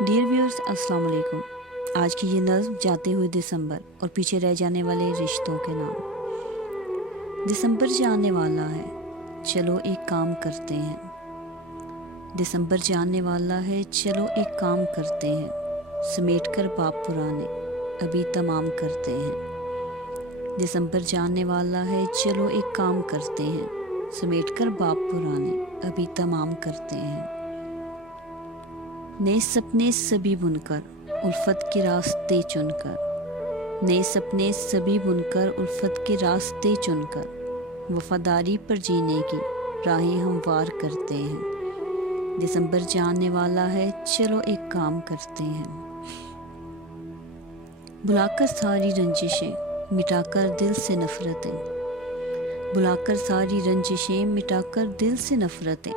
Dear viewers अस्सलाम वालेकुम। आज की ये नज़्म जाते हुए दिसंबर और पीछे रह जाने वाले रिश्तों के नाम। दिसंबर जाने वाला है, चलो एक काम करते हैं। दिसंबर जाने वाला है, चलो एक काम करते हैं। समेट कर बाप पुराने अभी तमाम करते हैं। दिसंबर जाने वाला है, चलो एक काम करते हैं। समेट कर बाप पुराने अभी तमाम करते हैं। नए सपने सभी बुनकर उल्फत के रास्ते चुनकर, नए सपने सभी बुनकर उल्फत के रास्ते चुनकर, वफादारी पर जीने की राहें हमवार करते हैं। दिसंबर जाने वाला है, चलो एक काम करते हैं। बुलाकर सारी रंजिशें मिटाकर दिल से नफ़रतें, बुलाकर सारी रंजिशें मिटाकर दिल से नफ़रतें,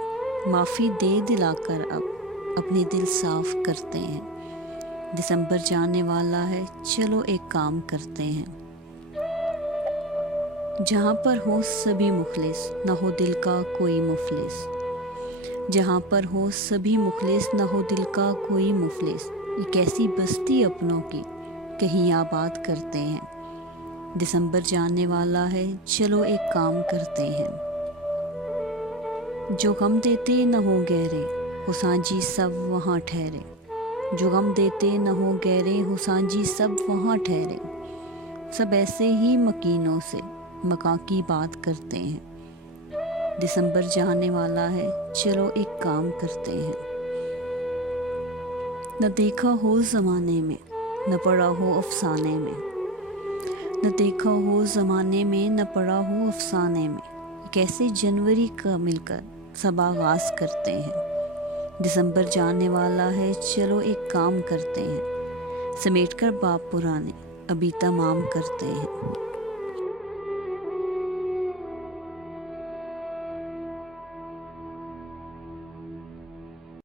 माफ़ी दे दिलाकर अब अपने दिल साफ करते हैं। दिसंबर जाने वाला है, चलो एक काम करते हैं। जहाँ पर हो सभी मुखलिस न हो दिल का कोई मुफलिस, जहाँ पर हो सभी मुखलिस न हो दिल का कोई मुफलिस, एक ऐसी बस्ती अपनों की कहीं आबाद करते हैं। दिसंबर जाने वाला है, चलो एक काम करते हैं। जो गम देते न हो गहरे हो सांझी सब वहाँ ठहरे, जो गम देते न हो गहरे हो सांझी सब वहाँ ठहरे, सब ऐसे ही मकीनों से मकां की बात करते हैं। दिसंबर जाने वाला है, चलो एक काम करते हैं। न देखा हो ज़माने में न पढ़ा हो अफसाने में, न देखा हो ज़माने में न पढ़ा हो अफसाने में, कैसे जनवरी का मिलकर सब आगाज़ करते हैं। दिसंबर जाने वाला है, चलो एक काम करते हैं। समेट कर बाप पुराने अभी तमाम करते हैं।